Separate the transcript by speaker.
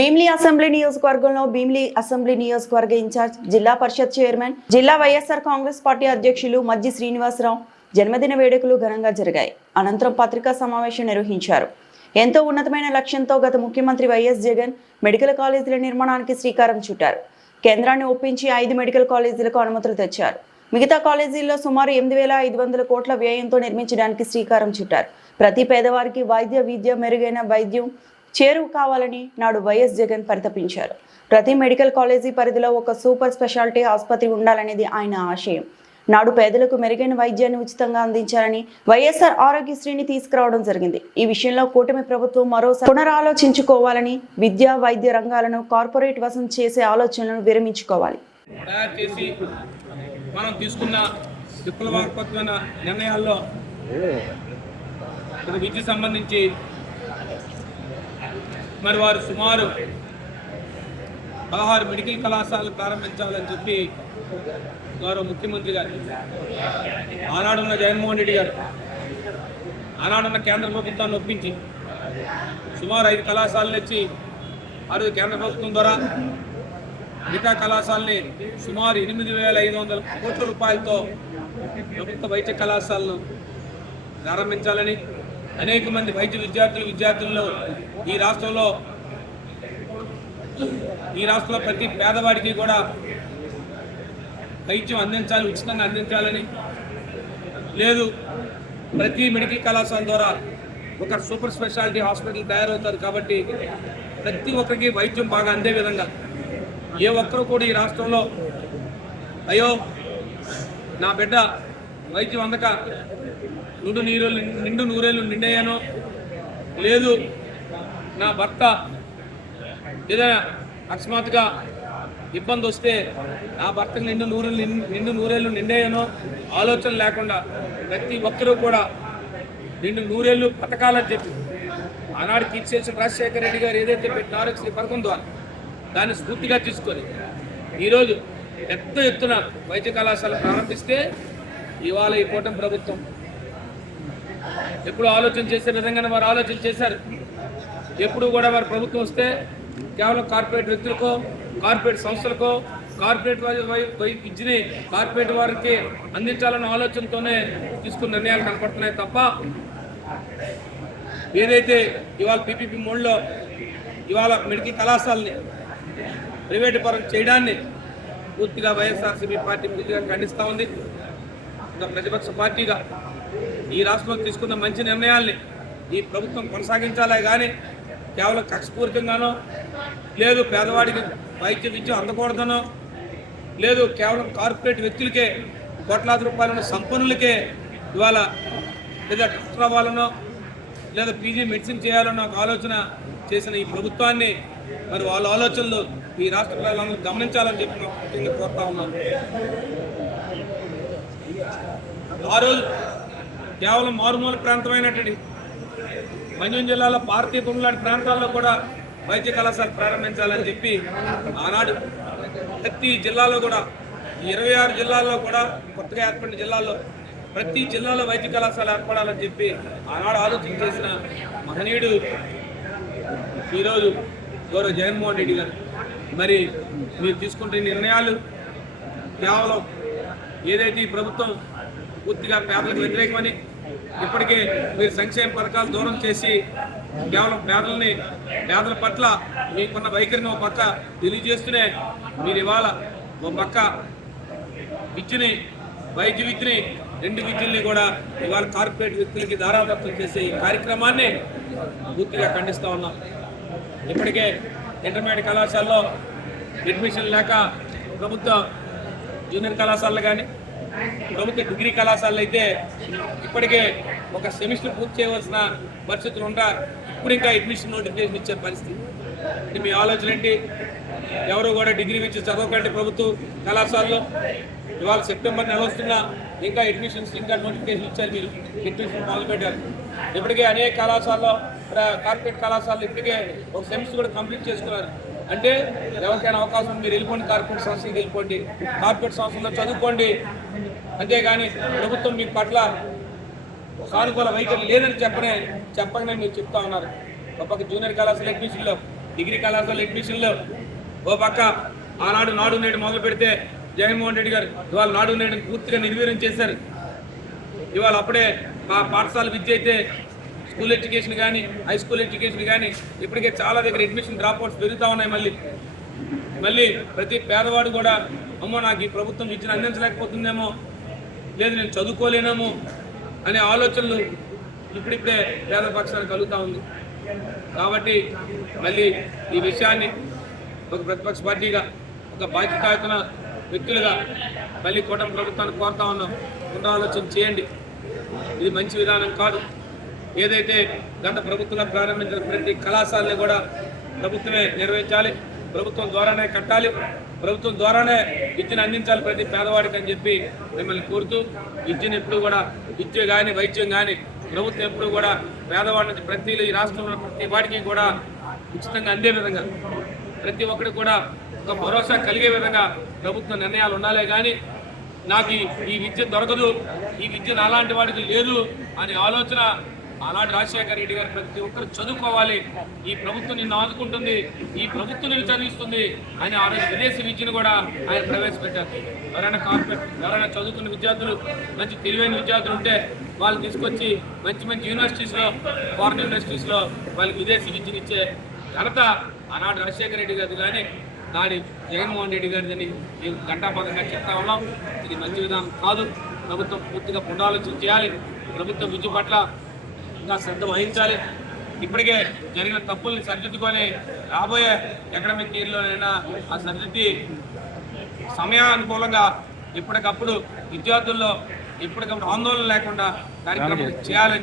Speaker 1: Bheemili assembly నియోజకవర్గంలో Bheemili assembly నియోజకవర్గ incharge జిల్లా పరిషత్ చైర్మన్ జిల్లా వైఎస్ఆర్ కాంగ్రెస్ పార్టీ అధ్యక్షులు మజ్జి శ్రీనివాసరావు జన్మదిన వేడుకలు ఘనంగా జరిగాయి. అనంతరం పత్రికా సమావేశం నిర్వహించారు. ఎంతో ఉన్నతమైన లక్ష్యంతో గత ముఖ్యమంత్రి వైఎస్ జగన్ మెడికల్ కాలేజీల నిర్మాణానికి శ్రీకారం చుట్టారు. కేంద్రాన్ని ఒప్పించి ఐదు మెడికల్ కాలేజీలకు అనుమతులు తెచ్చారు. మిగతా కాలేజీల్లో సుమారు ఎనిమిది వేల ఐదు వందల కోట్ల వ్యయంతో నిర్మించడానికి శ్రీకారం చుట్టారు. ప్రతి పేదవారికి వైద్య విద్య మెరుగైన వైద్యం చేరువు కావాలని నాడు వైఎస్ జగన్ పరితపించారు. ప్రతి మెడికల్ కాలేజీ పరిధిలో ఒక సూపర్ స్పెషాలిటీ ఆసుపత్రి ఉండాలనేది ఆయన ఆశయం. నాడు పేదలకు మెరుగైన వైద్యాన్ని ఉచితంగా అందించాలని వైఎస్ఆర్ ఆరోగ్యశ్రీని తీసుకురావడం జరిగింది. ఈ విషయంలో కూటమి ప్రభుత్వం మరోసారి పునరాలోచించుకోవాలని విద్యా వైద్య రంగాలను కార్పొరేట్ వశం చేసే ఆలోచనలను విరమించుకోవాలి.
Speaker 2: మనం తీసుకున్న విప్లవాత్మకమైన నిర్ణయాల్లో విద్య సంబంధించి మరి వారు సుమారు పదహారు మెడికల్ కళాశాలలు ప్రారంభించాలని చెప్పి గౌరవ ముఖ్యమంత్రి గారు ఆనాడున్న జగన్మోహన్ రెడ్డి గారు ఆనాడున్న కేంద్ర ప్రభుత్వాన్ని ఒప్పించి సుమారు ఐదు కళాశాలలు ఇచ్చి ఆరు కేంద్ర ప్రభుత్వం ద్వారా మిగతా కళాశాలని సుమారు ఎనిమిది వేల ఐదు వందల కోట్ల రూపాయలతో ప్రభుత్వ వైద్య కళాశాలను ప్రారంభించాలని అనేక మంది వైద్య విద్యార్థులు విద్యార్థుల్లో ఈ రాష్ట్రంలో ఈ రాష్ట్రంలో ప్రతి పేదవాడికి కూడా వైద్యం అందించాలి ఉచితంగా అందించాలని. లేదు ప్రతి మెడికల్ కళాశాల ద్వారా ఒక సూపర్ స్పెషాలిటీ హాస్పిటల్ తయారవుతారు కాబట్టి ప్రతి ఒక్కరికి వైద్యం బాగా అందే విధంగా. ఏ ఒక్కరు కూడా ఈ రాష్ట్రంలో అయ్యో నా బిడ్డ వైద్యం అందక నిండు నీరు నిండు నూరేళ్ళు నిండయ్యాను లేదు. నా భర్త ఏదైనా అకస్మాత్తుగా ఇబ్బంది వస్తే నా భర్తకు నిండు నూరు నిండు నూరేళ్ళు నిండయ్యానో ఆలోచన లేకుండా ప్రతి ఒక్కరూ కూడా నిండు నూరేళ్ళు పథకాలని చెప్పి ఆనాడు కీర్తిశేషం రాజశేఖర రెడ్డి గారు ఏదైతే పెట్టినారో శ్రీ పథకం ద్వారా దాన్ని స్ఫూర్తిగా తీసుకొని ఈరోజు పెద్ద ఎత్తున వైద్య కళాశాల ప్రారంభిస్తే ఇవాళ ఈ కూటమి ప్రభుత్వం ఎప్పుడు ఆలోచన చేసే విధంగానే వారు ఆలోచన చేశారు. ఎప్పుడు కూడా వారు ప్రభుత్వం వస్తే కేవలం కార్పొరేట్ వ్యక్తులకో కార్పొరేట్ సంస్థలకో కార్పొరేట్ వారి విద్యని కార్పొరేట్ వారికి అందించాలన్న ఆలోచనతోనే తీసుకున్న నిర్ణయాలు కనపడుతున్నాయి తప్ప ఏదైతే ఇవాళ పీపీపీ మోడ్లో ఇవాళ మెడికల్ కళాశాలని ప్రైవేటు పరం చేయడాన్ని పూర్తిగా వైఎస్ఆర్సీపీ పార్టీ పూర్తిగా ఖండిస్తూ ఉంది. ఇంకా ప్రతిపక్ష పార్టీగా ఈ రాష్ట్రంలో తీసుకున్న మంచి నిర్ణయాల్ని ఈ ప్రభుత్వం కొనసాగించాలే కానీ కేవలం కక్షపూరితంగానో లేదు పేదవాడికి వైద్య విద్య అందకూడదనో లేదు కేవలం కార్పొరేట్ వ్యక్తులకే కోట్లాది రూపాయలను సంపన్నులకే ఇవాళ లేదా డాక్టర్ అవ్వాలనో లేదా పీజీ మెడిసిన్ చేయాలన్న ఒక ఆలోచన చేసిన ఈ ప్రభుత్వాన్ని మరి వాళ్ళ ఆలోచనలు ఈ రాష్ట్ర ప్రజలందరూ గమనించాలని చెప్పి ముఖ్యంగా కోరుతా ఉన్నాం ఆ రోజు కేవలం మారుమూల ప్రాంతమైనటువంటి మంజం జిల్లాలో పార్తీపురం లాంటి ప్రాంతాల్లో కూడా వైద్య కళాశాల ప్రారంభించాలని చెప్పి ఆనాడు ప్రతి జిల్లాలో కూడా ఈ ఇరవై ఆరు జిల్లాల్లో కూడా కొత్తగా ఏర్పడిన జిల్లాల్లో ప్రతి జిల్లాలో వైద్య కళాశాల ఏర్పడాలని చెప్పి ఆనాడు ఆలోచన చేసిన మహనీయుడు ఈరోజు గౌరవ జగన్మోహన్ రెడ్డి గారు. మరి మీరు తీసుకుంటే నిర్ణయాలు కేవలం ఏదైతే ఈ ప్రభుత్వం పూర్తిగా పేదలకు వ్యతిరేకమని ఇప్పటికే మీరు సంక్షేమ పథకాలు దూరం చేసి కేవలం పేదలని పేదల పట్ల మీకున్న వైఖరిని ఒక పక్క తెలియజేస్తూనే మీరు ఇవాళ ఒక పక్క విద్యని వైద్య విద్యని రెండు విద్యల్ని కూడా ఇవాళ కార్పొరేట్ వ్యక్తులకి ధారాదత్తం చేసే ఈ కార్యక్రమాన్ని పూర్తిగా ఖండిస్తూ ఉన్నాం. ఇప్పటికే ఇంటర్మీడియట్ కళాశాలలో అడ్మిషన్ లేక ప్రభుత్వ జూనియర్ కళాశాలలు కానీ ప్రభుత్వ డిగ్రీ కళాశాలలు అయితే ఇప్పటికే ఒక సెమిస్టర్ పూర్తి చేయవలసిన పరిస్థితులు ఉండగా ఇప్పుడు ఇంకా అడ్మిషన్ నోటిఫికేషన్ ఇచ్చే పరిస్థితి. అంటే మీ ఆలోచన ఏంటి? ఎవరు కూడా డిగ్రీ ఇచ్చి చదవకండి ప్రభుత్వ కళాశాలలో. ఇవాళ సెప్టెంబర్ నెల వస్తున్నా ఇంకా అడ్మిషన్స్ ఇంకా నోటిఫికేషన్ ఇచ్చారు మీరు. అడ్మిషన్ మొదలుపెట్టారు. ఇప్పటికే అనేక కళాశాలలో కార్పొరేట్ కళాశాలలు ఇప్పటికే ఒక సెమిస్టర్ కూడా కంప్లీట్ చేసుకున్నారు. అంటే ఎవరికైనా అవకాశం ఉంది, మీరు వెళ్ళిపోండి కార్పొరేట్ సంస్థకి వెళ్ళిపోండి. కార్పొరేట్ సంస్థల్లో చదువుకోండి. అంతేగాని ప్రభుత్వం మీ పట్ల సానుకూల వైఖరి లేదని చెప్పనే చెప్పకనే మీరు చెప్తా ఉన్నారు. ఒక పక్క జూనియర్ కళాశాల అడ్మిషన్లో డిగ్రీ కళాశాల అడ్మిషన్లో ఓ పక్క ఆనాడు నాడు నేడు మొదలు పెడితే జగన్మోహన్ రెడ్డి గారు ఇవాళ నాడు నేడు పూర్తిగా నిర్వీర్యం చేశారు. ఇవాళ అప్పుడే మా పాఠశాల విద్య అయితే స్కూల్ ఎడ్యుకేషన్ కానీ హై స్కూల్ ఎడ్యుకేషన్ కానీ ఇప్పటికే చాలా దగ్గర అడ్మిషన్ డ్రాప్ అవుట్స్ పెరుగుతూ ఉన్నాయి మళ్ళీ. మళ్ళీ ప్రతి పేదవాడు కూడా అమ్మో నాకు ఈ ప్రభుత్వం ఇచ్చిన అందించలేకపోతుందేమో లేదు నేను చదువుకోలేనేమో అనే ఆలోచనలు ఇప్పుడిప్పుడే పేద పక్షాలు కలుగుతూ ఉంది. కాబట్టి మళ్ళీ ఈ విషయాన్ని ఒక ప్రతిపక్ష పార్టీగా ఒక బాధ్యతాయుతన వ్యక్తులుగా మళ్ళీ కూటమి ప్రభుత్వాన్ని కోరుతా ఉన్నాం. పునరాలోచన చేయండి. ఇది మంచి విధానం కాదు. ఏదైతే గత ప్రభుత్వంగా ప్రారంభించిన ప్రతి కళాశాలని కూడా ప్రభుత్వమే నిర్వహించాలి. ప్రభుత్వం ద్వారానే కట్టాలి. ప్రభుత్వం ద్వారానే విద్యను అందించాలి ప్రతి పేదవాడికి అని చెప్పి మిమ్మల్ని కోరుతూ విద్యను ఎప్పుడు కూడా విద్య కానీ వైద్యం కానీ ప్రభుత్వం ఎప్పుడు కూడా పేదవాడి నుంచి ప్రతి ఈ రాష్ట్రంలో ప్రతి వాడికి కూడా ఉచితంగా అందే విధంగా ప్రతి ఒక్కరికి కూడా ఒక భరోసా కలిగే విధంగా ప్రభుత్వ నిర్ణయాలు ఉండాలే కానీ నాకు ఈ- ఈ విద్య దొరకదు ఈ విద్య నాలాంటి వాడికి లేదు అనే ఆలోచన ఆనాడు రాజశేఖర రెడ్డి గారు ప్రతి ఒక్కరు చదువుకోవాలి. ఈ ప్రభుత్వం నిన్ను ఆదుకుంటుంది. ఈ ప్రభుత్వం నిన్ను చదివిస్తుంది. అని ఆ రోజు విదేశీ విద్యను కూడా ఆయన ప్రవేశపెట్టారు. ఎవరైనా కార్పొరేట్ ఎవరైనా చదువుకున్న విద్యార్థులు మంచి తెలివైన విద్యార్థులు ఉంటే వాళ్ళు తీసుకొచ్చి మంచి మంచి యూనివర్సిటీస్లో ఫారెన్ యూనివర్సిటీస్లో వాళ్ళకి విదేశీ విద్యను ఇచ్చే ఘనత ఆనాడు రాజశేఖర రెడ్డి గారు కానీ నాడు జగన్మోహన్ రెడ్డి గారిదని మేము ఘంటాపథంగా చెప్తా ఉన్నాం. ఇది మంచి విధానం కాదు. ప్రభుత్వం పూర్తిగా పునరాలోచన చేయాలి. ప్రభుత్వం విద్య పట్ల ఇంకా శ్రద్ధ వహించాలి. ఇప్పటికే జరిగిన తప్పుల్ని సరిదిద్దుకొని రాబోయే అకాడమిక్ ఇయర్లోనైనా ఆ సరిదిద్ది సమయానుకూలంగా ఇప్పటికప్పుడు విద్యార్థుల్లో ఇప్పటికప్పుడు ఆందోళన లేకుండా కార్యక్రమం చేయాలని